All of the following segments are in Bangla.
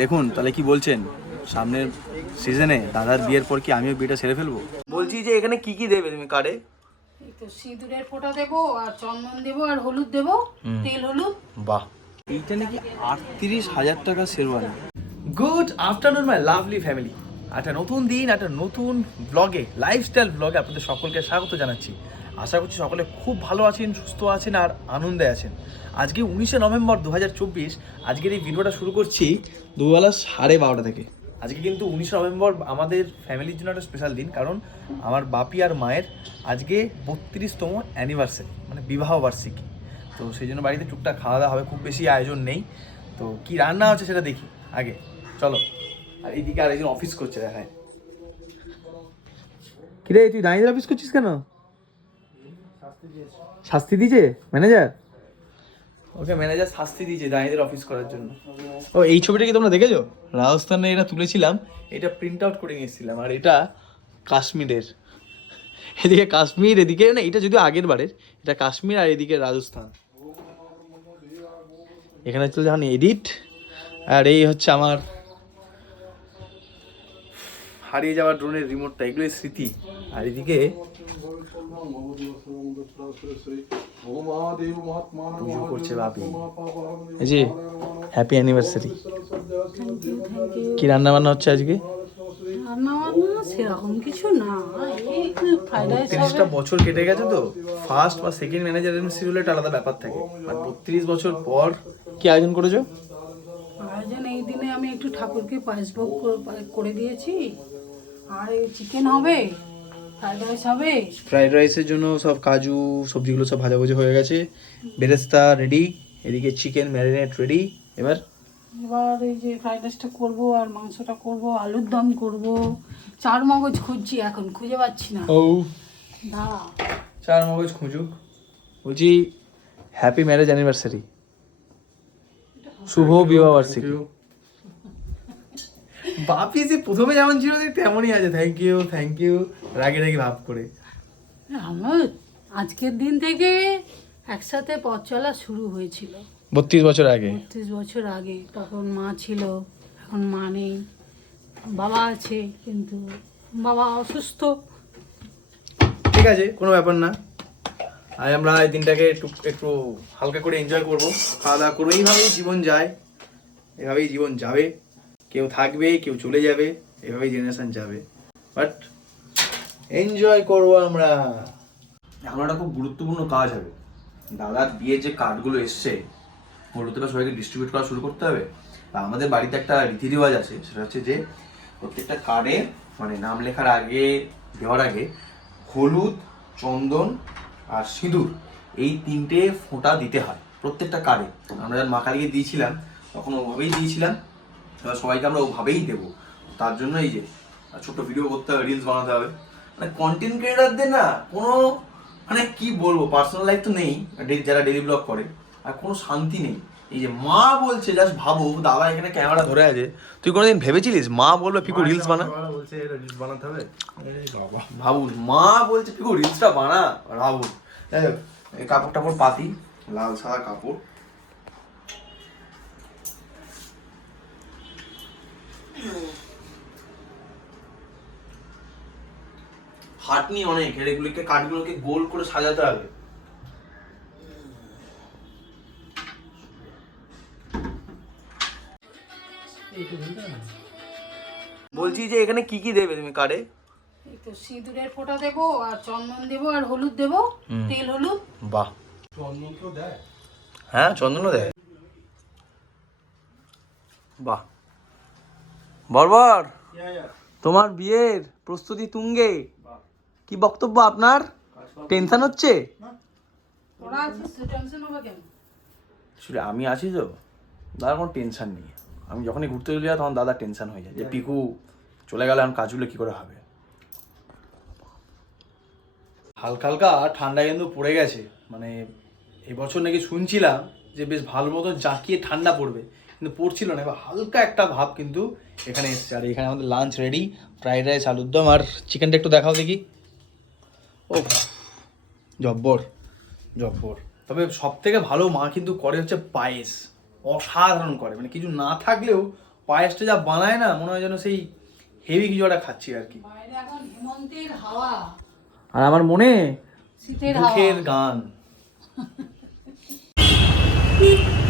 দেখুন তাহলে কি বলছেন? সামনের সিজনে দাদার বিয়ের পর কি আমিও বিয়েটা সেরে ফেলব? বলছি যে এখানে কি কি দেবে তুমি কার্ডে? তো সিঁদুরের ফোঁটা দেবো আর চন্দন দেবো আর হলুদ দেবো তেল হলুদ। বাহ। এইটা নাকি আটত্রিশ হাজার টাকা sherwani. Good afternoon my lovely family একটা নতুন দিন একটা নতুন ব্লগে লাইফস্টাইল ব্লগে আপনাদের সকলকে স্বাগত জানাচ্ছি। আশা করছি সকলে খুব ভালো আছেন সুস্থ আছেন আর আনন্দে আছেন। আজকে উনিশে নভেম্বর দু হাজার চব্বিশ আজকের এই ভিডিওটা শুরু করছি দুবেলা সাড়ে বারোটা থেকে। আজকে কিন্তু উনিশে নভেম্বর আমাদের ফ্যামিলির জন্য একটা স্পেশাল দিন কারণ আমার বাপি আর মায়ের আজকে বত্রিশতম অ্যানিভার্সারি মানে বিবাহ বার্ষিকী। তো সেই জন্য বাড়িতে টুকটাক খাওয়া দাওয়া হবে খুব বেশি আয়োজন নেই। তো কি রান্না হচ্ছে সেটা দেখি আগে। চলো। আর এইদিকে আর একজন অফিস করছে দেখায়। কিরে তুই দাঁড়িয়ে অফিস করছিস কেন? শাস্তি দিয়েছে। ম্যানেজার ওকে ম্যানেজার শাস্তি দিয়েছে দাঁড়িয়ে অফিস করার জন্য। ও এই ছবিটা কি তোমরা দেখেছ? রাজস্থানে এটা তুলেছিলাম এটা প্রিন্ট আউট করে নিয়ে এসেছিলাম আর এটা কাশ্মীরের। এদিকে কাশ্মীর এদিকে না এটা যদিও আগের বারের এটা কাশ্মীর আর এদিকে রাজস্থান। এখানে চলে যখন এডিট আর এই হচ্ছে আমার হারিয়ে যাওয়া ড্রোনের রিমোটটা এগুলোই স্মৃতি। আর এদিকে পুজো করছে বাপি। এই যে হ্যাপি অ্যানিভার্সারি কি রান্না বান্না হচ্ছে আজকে? রান্না বান্না সেরকম কিছু না বত্রিশটা বছর কেটে গেছে তো। ফার্স্ট বা সেকেন্ড ম্যানেজার শিডিউল একটা আলাদা ব্যাপার থাকে। আর বত্রিশ বছর পর কি আয়োজন করেছ? আয়োজন এই দিনে আমি একটু ঠাকুরকে পায়েস ভোগ করে- করে দিয়েছি। আর এই চিকেন হবে। ফ্রাইড রাইসের জন্য সব কাজু সবজিগুলো সব ভাজাভুজি হয়ে গেছে। বেরেস্তা রেডি এদিকে চিকেন ম্যারিনেট রেডি এবার এবার এই যে ফ্রাইড রাইসটা করব আর মাংসটা করব আলুর দম করব। চার মগজ খুঁজছি এখন খুঁজে পাচ্ছি না। ও। দাঁড়া। চার মগজ খুঁজুক। বলছি হ্যাপি ম্যারেজ অ্যানিভার্সারি শুভ বিবাহ বার্ষিকী। বাপি যে প্রথমে যেমন ছিল তেমনই আছে। থ্যাংক ইউ থ্যাংক ইউ রাগে রাগে ভাব করে। আমার আজকের দিন থেকে একসাথে পথ চলা শুরু হয়েছিল। বত্রিশ বছর আগে? বত্রিশ বছর আগে। তখন মা ছিল এখন মা নেই। বাবা আছে কিন্তু বাবা অসুস্থ। ঠিক আছে কোনো ব্যাপার না। আজ আমরা এই দিনটাকে একটু একটু হালকা করে এনজয় করব। খাওয়া দাওয়া করব এইভাবেই জীবন যায়। এভাবেই জীবন যাবে। কেউ থাকবে, কেউ চলে যাবে, এভাবেই জেনারেশন যাবে। বাট এনজয় করব আমরা। এখন একটা খুব গুরুত্বপূর্ণ কাজ হবে। দাদার বিয়ের যে কার্ডগুলো এসছে ওগুলো তো সবাইকে ডিস্ট্রিবিউট করা শুরু করতে হবে। আমাদের বাড়িতে একটা রীতি রেওয়াজ আছে, সেটা হচ্ছে যে প্রত্যেকটা কার্ডে মানে নাম লেখার আগে, দেওয়ার আগে হলুদ, চন্দন আর সিঁদুর, এই তিনটে ফোঁটা দিতে হয় প্রত্যেকটা কার্ডে আমরা যখন মা কালীকে দিয়েছিলাম, তখন ওভাবেই দিয়েছিলাম। এবার সবাইকে আমরা ওভাবেই দেবো। তার জন্য এই যে ছোট্ট ভিডিও করতে হবে রিলস বানাতে হবে। মানে কন্টেন্ট ক্রিয়েটারদের না কোনো মানে কি বলব পার্সোনাল লাইফ তো নেই ডে- যারা ডেলি ব্লগ করে আর কোনো শান্তি নেই। এই যে মা বলছে জাস্ট ভাবো দাদা এখানে ক্যামেরা ধরে আছে। তুই কোনোদিন ভেবেছিলিস মা বলবে পিকু রিলস বানা? বলছে রিলস বানাতে হবে? এই বাবা। ভাবুন মা বলছে পিকু রিলসটা বানা। এই কাপড় টাপড় পাতি লাল সাদা কাপড়। হাটনি অনেক এগুলিকে কাঠগুলোকে গোল করে সাজাতে হবে। বলছি যে এখানে কি কি দেবে তুমি এই তো সিঁদুরের ফোঁটা দেবো আর চন্দন দেবো আর হলুদ দেবো তেল হলুদ। বাহ। চন্দন তো দেয়। হ্যাঁ চন্দনও দেয়। বাহ। বর্বর তোমার বিয়ের প্রস্তুতি তুঙ্গে। কি বক্তব্য আপনার? টেনশন হচ্ছে? আমি আছি তো। দাদার কোনো টেনশন নেই। আমি যখনই ঘুরতে চলে যাই তখন দাদা টেনশন হয়ে যায় যে পিকু চলে গেলে এখন কাজগুলো কী করে হবে? হালকা হালকা ঠান্ডা কিন্তু পড়ে গেছে। মানে এবছর নাকি শুনছিলাম যে বেশ ভালো মতো জাঁকিয়ে ঠান্ডা পড়বে। কিন্তু পড়ছিল না এবার হালকা একটা ভাব কিন্তু এখানে এসছে। আর এখানে আমাদের লাঞ্চ রেডি ফ্রাইড রাইস আলুর দম আর চিকেনটা একটু দেখাও দেখি। ও জব্বর জব্বর। তবে সব থেকে ভালো মা কিন্তু করে হচ্ছে পায়েস অসাধারণ করে। মানে কিছু না থাকলেও পায়েসটা যা বানায় না মনে হয় যেন সেই হেভি কিছু একটা খাচ্ছি আর কি। আর আমার মনে শীতের গান।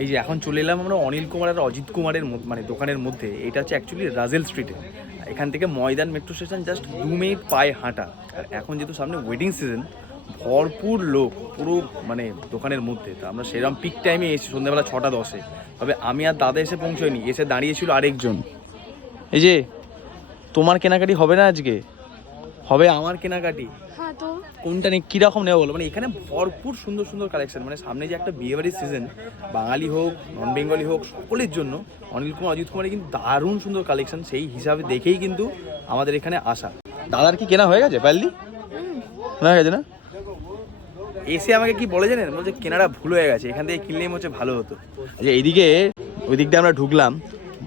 এই যে এখন চলে এলাম আমরা অনিল কুমার আর অজিত কুমারের মানে দোকানের মধ্যে। এটা হচ্ছে অ্যাকচুয়ালি রাজেল স্ট্রিটে এখান থেকে ময়দান মেট্রো স্টেশন জাস্ট দু মিনিট পায়ে হাঁটা। আর এখন যেহেতু সামনে ওয়েডিং সিজন ভরপুর লোক, পুরো মানে দোকানের মধ্যে। তো আমরা সেরকম পিক টাইমে এসেছি, সন্ধ্যাবেলা ছটা দশে। তবে আমি আর দাদা এসে পৌঁছয়নি, এসে দাঁড়িয়েছিল আরেকজন। এই যে, তোমার কেনাকাটি হবে না আজকে? হবে আমার কেনাকাটি। হ্যাঁ কোনটা নিয়ে কীরকম নেওয়া বলো? মানে এখানে ভরপুর সুন্দর সুন্দর কালেকশন মানে সামনে যে একটা বিয়েবাড়ির সিজন বাঙালি হোক নন বেঙ্গলি হোক, সকলের জন্য অনিল কুমার, অজিত কুমারের কিন্তু দারুণ সুন্দর কালেকশন সেই হিসাবে দেখেই কিন্তু আমাদের এখানে আসা। দাদার কি কেনা হয়ে গেছে পারলি হয়ে গেছে না? এসে আমাকে কি বলে জানেন? বলছে, কেনাটা ভুল হয়ে গেছে, এখান থেকে কিনলেই হচ্ছে ভালো হতো। আচ্ছা এইদিকে ওই দিক দিয়ে আমরা ঢুকলাম,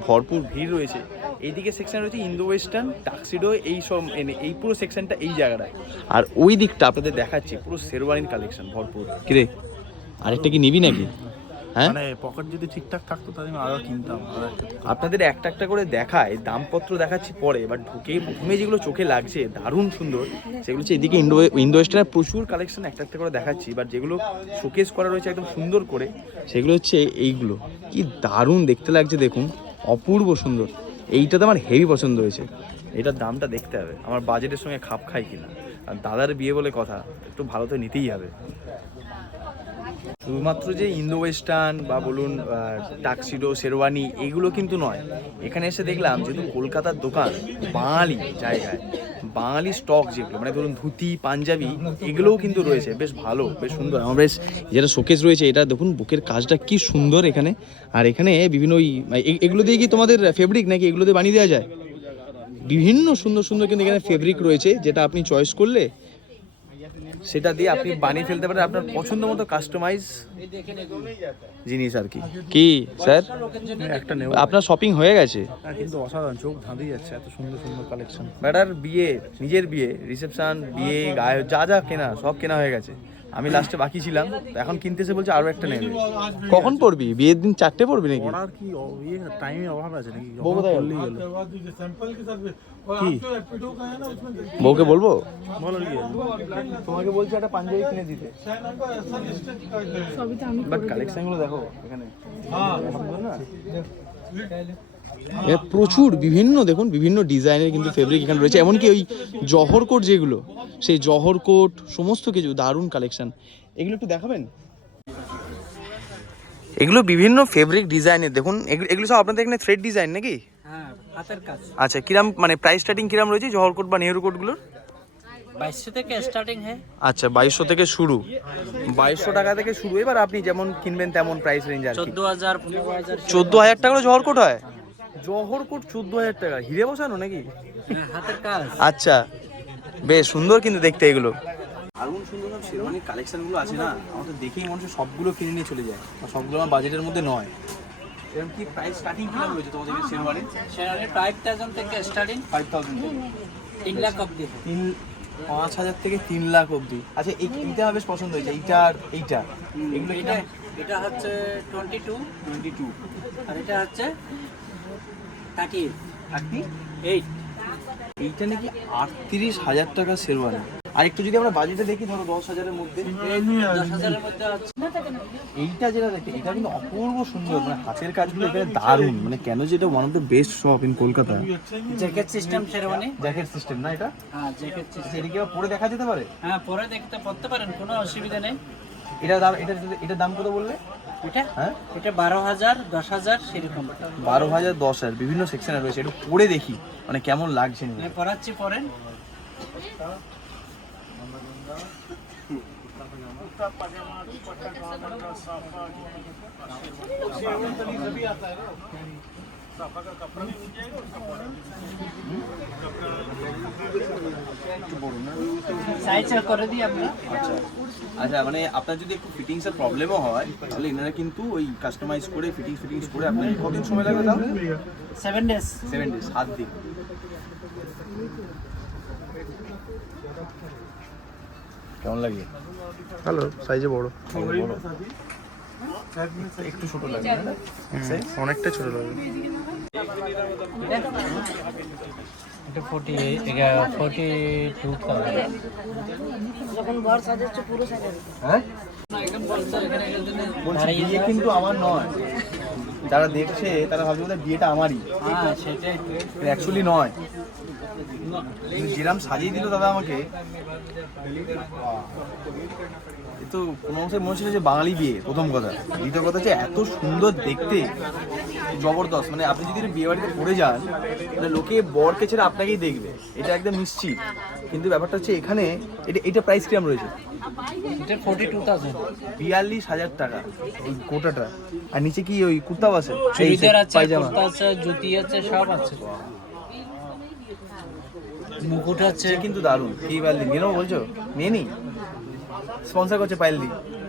ভরপুর ভিড় রয়েছে। এইদিকে সেকশন রয়েছে ইন্দো ওয়েস্টার্ন টাক্সিডো এই সব এনে- এই পুরো সেকশনটা এই জায়গাটায়। আর ওই দিকটা আপনাদের দেখাচ্ছি পুরো শেরওয়ানির কালেকশন ভরপুর। কি কিরে আরেকটা কি নিবি নাকি? হ্যাঁ? মানে পকেট যদি ঠিকঠাক থাকতো তাহলে আমি আরও কিনতাম আপনাদের একটা একটা করে দেখায় দামপত্র দেখাচ্ছি পরে এবার ঢুকে প্রথমে যেগুলো চোখে লাগছে দারুণ সুন্দর সেগুলো হচ্ছে এদিকে ইন্ডো ইন্দো ওয়েস্টার্নের প্রচুর কালেকশন একটা একটা করে দেখাচ্ছি বাট যেগুলো শোকেস করা রয়েছে একদম সুন্দর করে সেগুলো হচ্ছে এইগুলো। কি দারুণ দেখতে লাগছে দেখুন অপূর্ব সুন্দর। এইটাতে আমার হেভি পছন্দ হয়েছে। এটার দামটা দেখতে হবে। আমার বাজেটের সঙ্গে খাপ খায় কিনা। আর দাদার বিয়ে বলে কথা, একটু ভালো তো নিতেই হবে। শুধুমাত্র যে ইন্দো ওয়েস্টার্ন বা বলুন টাক্সিডো শেরওয়ানি, এগুলো কিন্তু নয়। এখানে এসে দেখলাম যেহেতু কলকাতার দোকান, বাঙালি জায়গায়, বাঙালি স্টক যেগুলো মানে ধরুন ধুতি, পাঞ্জাবি, এগুলোও কিন্তু রয়েছে। বেশ ভালো, বেশ সুন্দর। আমার বেশ যেটা শোকেস রয়েছে, এটা দেখুন, বুকের কাজটা কি সুন্দর এখানে। আর এখানে বিভিন্ন ওই এ- এগুলো দিয়ে কি তোমাদের ফেব্রিক নাকি এগুলো দিয়ে বানিয়ে দেওয়া যায়? বিভিন্ন সুন্দর সুন্দর কিন্তু এখানে ফেব্রিক রয়েছে, যেটা আপনি চয়েস করলে সেটা দিয়ে আপনি বানিয়ে ফেলতে পারেন আপনার পছন্দ মতো কাস্টমাইজ জিনিস আর কি। কি স্যার? একটা নেব। আপনার শপিং হয়ে গেছে? হ্যাঁ, কিন্তু অসাধারণ চোখ ধাঁধিয়ে যাচ্ছে এত সুন্দর সুন্দর কালেকশন ব্যাটার বিয়ে নিজের বিয়ে রিসেপশন বিয়ে গায়ে যা যা কেনা সব কেনা হয়ে গেছে। আমি লাস্টে বাকি ছিলাম। এখন কিনতে এসে বলছে আরও একটা নেবে। কখন পড়বি? বিয়ের দিন চারটে পড়বি নাকি? পড়ার কি ইয়ে টাইমের অভাব আছে নাকি? বউ কোথায় গেল? গেল। কি? বউকে বলব? বলো কি তোমাকে বলছি একটা পাঞ্জাবি কিনে দিতে। বাট কালেকশনগুলো দেখো এখানে। সুন্দর না? এ প্রচুর বিভিন্ন দেখুন বিভিন্ন ডিজাইনের কিন্তু ফেব্রিক এখানে রয়েছে। এমনকি ওই জহর কোট যেগুলো সেই জহর কোট সমস্ত কিছু দারুণ কালেকশন এগুলো একটু দেখাবেন? এগুলো বিভিন্ন ফেব্রিক ডিজাইনের দেখুন এগুলো এগুলো সব আপনাদের এখানে থ্রেড ডিজাইন নাকি? হ্যাঁ আচ্ছা কিরাম মানে প্রাইস স্টার্টিং কিরাম রয়েছে জহর কোট বা নেহরু কোটগুলোর? বাইশশো থেকে স্টার্টিং হ্যাঁ। আচ্ছা বাইশশো থেকে শুরু। বাইশশো টাকা থেকে শুরু। এবার আপনি যেমন কিনবেন তেমন প্রাইস রেঞ্জ আর চোদ্দ হাজার পনেরো হাজার চোদ্দ হাজার টাকা করে জহর কোট হয়? জহর কোট চোদ্দ হাজার টাকা। হিরে বসানো নাকি? হ্যাঁ, হাতের কাজ। আচ্ছা বেশ সুন্দর কিন্তু দেখতে এগুলো। দারুণ সুন্দর সব শেরওয়ানির কালেকশনগুলো আছে না? আমাদের দেখেই মানুষ সবগুলো কিনে নিয়ে চলে যায় আর সবগুলো আমার বাজেটের মধ্যে নয়। এরকম কি প্রাইস স্টার্টিং কীরকম রয়েছে তোমাদের শেরওয়ানি সেখানে ফাইভ থাউজেন্ড থেকে স্টার্টিং ফাইভ থাউজেন্ড তিন লাখ অব্দি তিন পাঁচ হাজার থেকে তিন লাখ অবধি। আচ্ছা এই এইটা বেশ পছন্দ হয়েছে এইটা আর এইটা। এগুলো এটা এটা হচ্ছে টোয়েন্টি টু টোয়েন্টি টু আর এটা হচ্ছে থার্টি থার্টি? এইট এইটা নাকি আটত্রিশ হাজার টাকা শেরওয়ানি আর একটু যদি আমরা বাজেটে দেখি ধরো দশ হাজারের মধ্যে। দশ হাজারের মধ্যে এইটা যেটা দেখে এটা কিন্তু অপূর্ব সুন্দর। মানে হাতের কাজগুলো এখানে দারুণ। মানে কেন যে এটা one of the best shop in Kolkata jacket system sherwani jacket system না এটা? হ্যাঁ জ্যাকেট সিস্টেম আচ্ছা, কি পরে দেখা যেতে পারে? হ্যাঁ পরে দেখতে পড়তে পারেন কোনো অসুবিধা নেই। এটা দাম এটা এটার দাম কত বললে? এটা? হ্যাঁ? এটা বারো হাজার দশ হাজার সেরকম। বারো হাজার দশ হাজার বিভিন্ন সেকশনে রয়েছে। একটু পরে দেখি মানে কেমন লাগছে নিয়ে। আমি পড়াচ্ছি পড়েন। সাইজ করে দিই আমরা। আচ্ছা। আচ্ছা মানে আপনার যদি একটু ফিটিংস এর প্রবলেমও হয় তাহলে এনারা কিন্তু ওই কাস্টমাইজ করে ফিটিংস ফিটিংস করে আপনাকে কতদিন সময় লাগবে তাও? সেভেন ডেজ সেভেন ডেজ সাত দিন। কেমন লাগে? হ্যালো সাইজে বড়। একটু ছোট লাগে না? অনেকটা ছোট লাগে এটা ফোর্টি ফোর্টি টু হ্যাঁ? বলছি বিয়ে কিন্তু আমার নয়। যারা দেখছে তারা ভাবছে বোধহয় বিয়েটা আমারই। হ্যাঁ অ্যাকচুয়ালি নয়। যেরাম সাজিয়ে দিল দাদা আমাকে এ তো কোনো অংশে মনে হচ্ছিল যে বাঙালি বিয়ে প্রথম কথা। দ্বিতীয় কথা যে এত সুন্দর দেখতে জবরদস্ত। মানে আপনি যদি বিয়ে বাড়িতে পড়ে যান তাহলে লোকে বরকে ছেড়ে আপনাকেই দেখবে। এটা একদম নিশ্চিত। কিন্তু ব্যাপারটা হচ্ছে এখানে এটা এটা প্রাইস কিরম রয়েছে? বিয়াল্লিশ হাজার টাকা ওই কোটাটা আর নিচে কি ওই কুর্তাও আছে? পায়জামা। কুর্তা আছে জুতি আছে সব আছে। মুকুট আছে। কিন্তু দারুণ। কি পাইল নিয়ে নেব বলছো? নিয়ে নি স্পন্সর করছে পাইল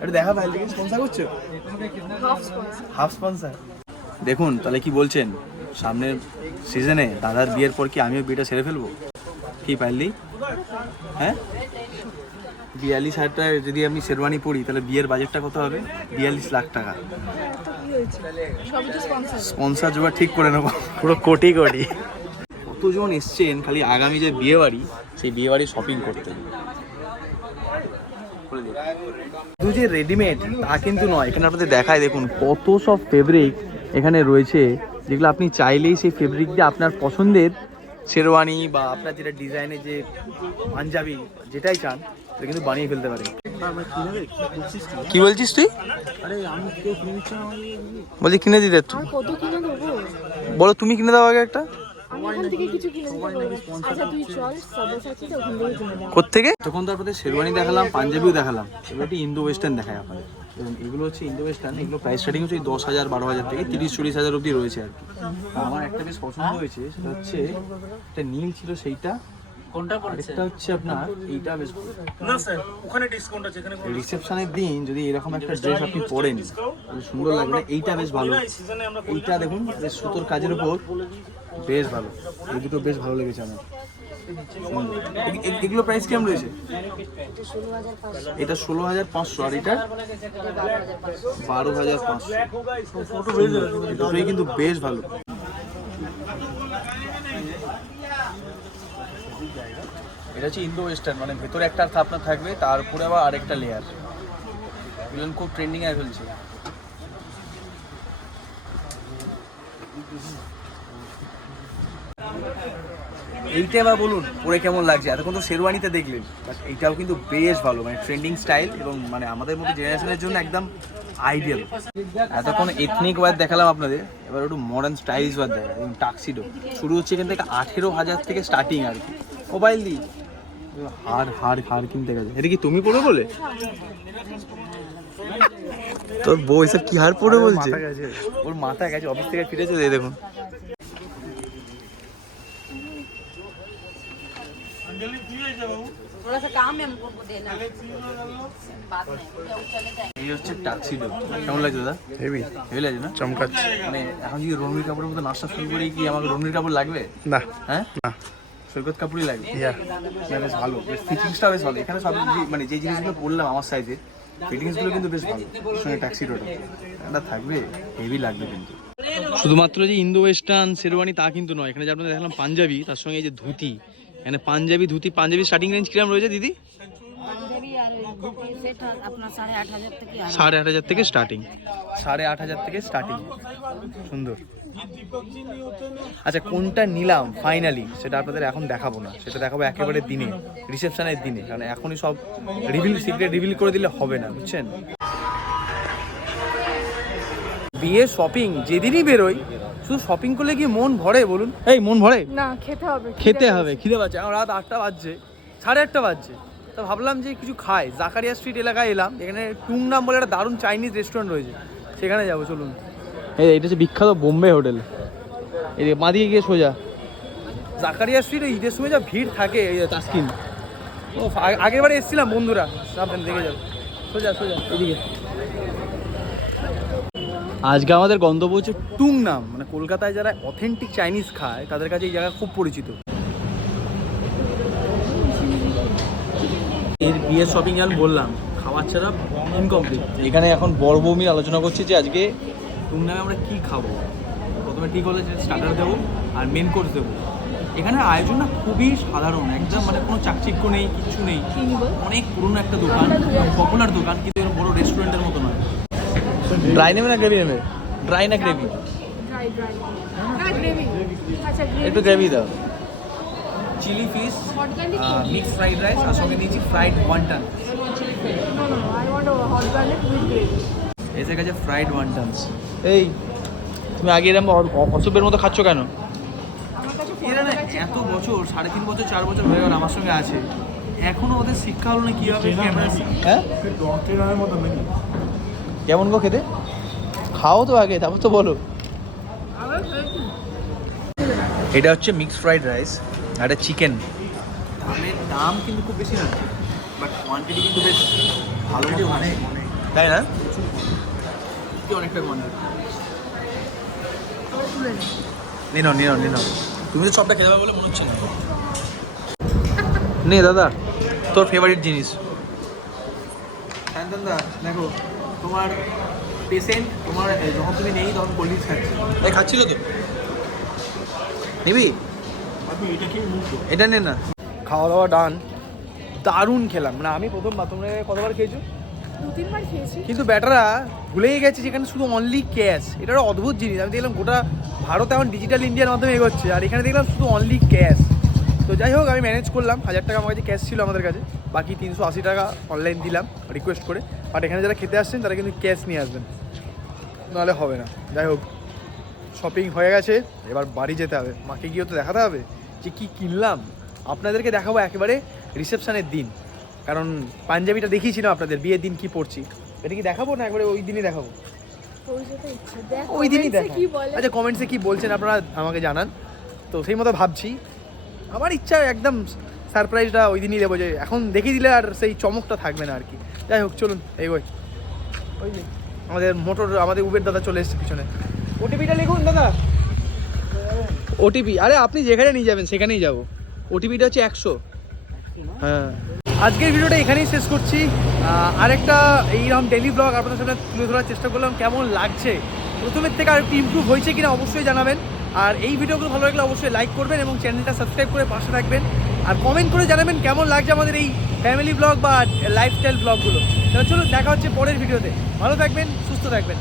একটু দেখা পাইল দিকে স্পন্সর করছ? হাফ স্পন্সর দেখুন তাহলে কি বলছেন? সামনের সিজনে দাদার বিয়ের পর কি আমিও বিয়েটা সেরে ফেলব? কি পাইলি হ্যাঁ? বিয়াল্লিশ হাজার টাকা যদি আমি শেরওয়ানি পড়ি তাহলে বিয়ের বাজেটটা কত হবে? বিয়াল্লিশ লাখ টাকা। স্পন্সর জোগাড় ঠিক করে নেব। পুরো কোটি কোটি। কতজন এসছেন খালি আগামী যে বিয়ে বাড়ি সেই বিয়ে বাড়ি শপিং করতে? শুধু যে রেডিমেড তা কিন্তু নয়। এখানে আপনাদের দেখায় দেখুন কত সব ফেব্রিক এখানে রয়েছে যেগুলো আপনি চাইলেই সেই ফেব্রিক দিয়ে আপনার পছন্দের শেরওয়ানি বা আপনার যেটা ডিজাইনের যে পাঞ্জাবি যেটাই চান সেটা কিন্তু বানিয়ে ফেলতে পারেন। কি বলছিস তুই? বলছি কিনে দিতে। বলো তুমি কিনে দাও আগে একটা। কোথেকে তখন তো আপনাদের শেরওয়ানি দেখালাম পাঞ্জাবিও দেখালাম। এগুলো একটু ইন্দো ওয়েস্টার্ন দেখায় আপনাদের এবং এগুলো হচ্ছে ইন্দো ওয়েস্টার্ন এগুলো প্রাইস স্টার্টিং হচ্ছে দশ হাজার বারো হাজার থেকে তিরিশ চল্লিশ হাজার অবধি রয়েছে আর কি। আমার একটা বেশ পছন্দ হয়েছে সেটা হচ্ছে একটা নীল ছিল সেইটা। কোনটা হচ্ছে আপনার এইটা বেশ না স্যার ওখানে ডিসকাউন্ট আছে এখানে রিসেপশনের দিন যদি এরকম একটা ড্রেস আপনি পরেন সুন্দর লাগবে। এইটা বেশ ভালো। এইটা দেখুন বেশ সুতোর কাজের উপর। বেশ ভালো। এই দুটো বেশ ভালো লেগেছে আমার। এগুলো প্রাইস কেমন রয়েছে? এটা ষোলো হাজার পাঁচশো আর এটা বারো হাজার পাঁচশো। দুটোই কিন্তু বেশ ভালো। এটা হচ্ছে ইন্দো ওয়েস্টার্ন মানে ভেতরে একটা আপনার থাকবে তার উপরে আবার আরেকটা লেয়ার এগুলো খুব ট্রেন্ডিং এ ফেলছে এইটা এবার বলুন, পরে কেমন লাগছে? এতক্ষণ তো শেরওয়ানিতে দেখলেন। বাট এইটাও কিন্তু বেশ ভালো মানে ট্রেন্ডিং স্টাইল এবং মানে আমাদের মতো জেনারেশনের জন্য একদম আইডিয়াল এতক্ষণ এথনিক ওয়ার দেখালাম আপনাদের, এবার একটু মডার্ন স্টাইলিশ ওয়ার দেখা এবং টাক্সিডো শুরু হচ্ছে এখান থেকে আঠেরো হাজার থেকে স্টার্টিং আর কি। মোবাইল দি হার হার হার কিনতে গেছে। এটা কি তুমি পড়বে বলে? তোর বউ এসব কি হার পড়ে বলছে। ওর মাথা গেছে অফিস থেকে ফিরেছে দেখুন। এই হচ্ছে টাক্সিডো কেমন লাগছে দাদা? হেভি হেভি লাগছে না? চমকাচ্ছে। মানে এখন যদি রণবীর কাপুরের মতো নাচটা শুরু করি কি আমাকে রণবীর লাগবে? না। হ্যাঁ? না। সৈকত কাপুরই লাগবে? ইয়া না বেশ ভালো। বেশ ফিটিংসটা বেশ ভালো। এখানে সব যে- মানে যে জিনিসগুলো পড়লাম আমার সাইজে ফিটিংসগুলো কিন্তু বেশ ভালো। সঙ্গে ট্যাক্সিডোটা এটা থাকবে। হেভি লাগবে কিন্তু। শুধুমাত্র যে ইন্দো ওয়েস্টার্ন শেরওয়ানি তা কিন্তু নয়। এখানে যে আপনাদের দেখলাম পাঞ্জাবি তার সঙ্গে এই যে ধুতি এখানে পাঞ্জাবি ধুতি পাঞ্জাবি স্টার্টিং রেঞ্জ কিরম রয়েছে দিদি? সাড়ে আট হাজার থেকে স্টার্টিং সাড়ে আট হাজার থেকে স্টার্টিং সুন্দর। আচ্ছা কোনটা নিলাম ফাইনালি সেটা আপনাদের এখন দেখাবো না। সেটা দেখাবো একেবারে দিনে রিসেপশনের দিনে। কারণ এখনই সব রিভিল সিক্রেট রিভিল করে দিলে হবে না বুঝছেন? বিয়ে শপিং যেদিনই বেরোয় শুধু শপিং করলে কি মন ভরে বলুন? এই মন ভরে? না খেতে হবে খেতে হবে খিদে পাচ্ছে। এখন রাত আটটা বাজছে সাড়ে আটটা বাজছে। তো ভাবলাম যে কিছু খাই। জাকারিয়া স্ট্রিট এলাকায় এলাম এখানে টুংনাম বলে একটা দারুণ চাইনিজ রেস্টুরেন্ট রয়েছে। সেখানে যাব চলুন। এই এটা হচ্ছে বিখ্যাত বোম্বে হোটেল। এই যে বাঁ গিয়ে সোজা। জাকারিয়া স্ট্রিটে ঈদের সময় যা ভিড় থাকে এই তাস্কিন। ও আগের বারে এসেছিলাম বন্ধুরা। সাবধান দেখে যাবে সোজা সোজা এদিকে। আজকে আমাদের গন্তব্য হচ্ছে টুংনাম। মানে কলকাতায় যারা অথেন্টিক চাইনিজ খায় তাদের কাছে এই জায়গা খুব পরিচিত। এর বিয়ের শপিং আমি বললাম খাবার ছাড়া ইনকমপ্লিট এখানে এখন বড় বৌমি আলোচনা করছি যে আজকে টুকনামে আমরা কি খাব? প্রথমে ঠিক হলে যে স্টার্টার দেবো আর মেন কোর্স দেবো। এখানে আয়োজন না খুবই সাধারণ একদম মানে কোনো চাকচিক্য নেই কিচ্ছু নেই। অনেক পুরনো একটা দোকান পপুলার দোকান কিন্তু বড় রেস্টুরেন্টের মতো নয়। ড্রাই নেবে না গ্রেভি নেবে ড্রাই না গ্রেভি আচ্ছা একটু গ্রেভি দাও। Chilli fish mix fried rice আর সঙ্গে নিয়েছি fried wonton no no I want hot garlic with gravy এসে গেছে ফ্রাইড ওয়ান্টান এই তুমি আগে এরকম অ- অ- অসভ্যের মতো খাচ্ছ কেন? এরা না এত বছর সাড়ে তিন বছর চার বছর হয়ে গেল আমার সঙ্গে আছে। এখনও ওদের শিক্ষা হলো না কীভাবে ক্যামেরা হ্যাঁ? কেমন গো খেতে? খাও তো আগে তারপর তো বলো। এটা হচ্ছে মিক্স ফ্রাইড রাইস আর এটা চিকেন দামের দাম কিন্তু খুব বেশি না। বাট কোয়ান্টিটি কিন্তু বেশ ভালো মানে তাই না? অনেকটা কোয়ান্টিটি নে নাও নে নাও নে নাও। তুমি তো সবটা খেতে পারবে বলে মনে হচ্ছে না। নে দাদা তোর ফেভারিট জিনিস। শান্তন দা দেখো তোমার পেশেন্ট তোমার যখন তুমি নেই তখন কোল্ড ড্রিঙ্কস খাচ্ছি। খাচ্ছিল তো? নিবি? এটা নে না। খাওয়া দাওয়া ডান দারুণ খেলাম। মানে আমি প্রথমবার। তোমরা কতবার খেয়েছো? দু তিনবার খেয়েছি। কিন্তু ব্যাটারা ভুলেই গেছে যেখানে শুধু অনলি ক্যাশ এটা একটা অদ্ভুত জিনিস। আমি দেখলাম গোটা ভারত এখন ডিজিটাল ইন্ডিয়ার মাধ্যমে এগোচ্ছে। আর এখানে দেখলাম শুধু অনলি ক্যাশ তো যাই হোক আমি ম্যানেজ করলাম। হাজার টাকা আমার কাছে ক্যাশ ছিল আমাদের কাছে। বাকি তিনশো আশি টাকা অনলাইন দিলাম রিকোয়েস্ট করে। বাট এখানে যারা খেতে আসছেন তারা কিন্তু ক্যাশ নিয়ে আসবেন। নাহলে হবে না। যাই হোক। শপিং হয়ে গেছে এবার বাড়ি যেতে হবে। মাকে গিয়েও তো দেখাতে হবে যে কি কিনলাম। আপনাদেরকে দেখাবো একেবারে রিসেপশানের দিন। কারণ পাঞ্জাবিটা দেখিয়েছিলাম আপনাদের বিয়ের দিন কি পড়ছি। এটা কি দেখাবো না একবারে ওই দিনই দেখাবো? ওই দিনই comments এ দেখা কি বলে? আচ্ছা কমেন্টসে কি বলছেন আপনারা আমাকে জানান। তো সেই মতো ভাবছি। আমার ইচ্ছা একদম সারপ্রাইজটা ওই দিনই দেবো যে এখন দেখিয়ে দিলে আর সেই চমকটা থাকবে না আর কি। যাই হোক চলুন এগোই ওই। যে আমাদের মোটর আমাদের উবের দাদা চলে এসেছে পিছনে। ওটিপিটা লিখুন, দাদা। ওটিপি আরে আপনি যেখানে নিয়ে যাবেন, সেখানেই যাব। ওটিপিটা হচ্ছে একশো। হ্যাঁ। আজকের ভিডিওটা এখানেই শেষ করছি। আরেকটা এইরকম ডেলি ব্লগ আপনাদের সামনে তুলে ধরার চেষ্টা করলাম, কেমন লাগছে? প্রথমের থেকে আর একটু ইমপ্রুভ হয়েছে কিনা অবশ্যই জানাবেন। আর এই ভিডিওগুলো ভালো লাগলে অবশ্যই লাইক করবেন এবং চ্যানেলটা সাবস্ক্রাইব করে পাশে থাকবেন। আর কমেন্ট করে জানাবেন কেমন লাগছে আমাদের এই ফ্যামিলি ব্লগ বা লাইফস্টাইল ব্লগগুলো তাহলে দেখা হচ্ছে পরের ভিডিওতে। ভালো থাকবেন, সুস্থ থাকবেন।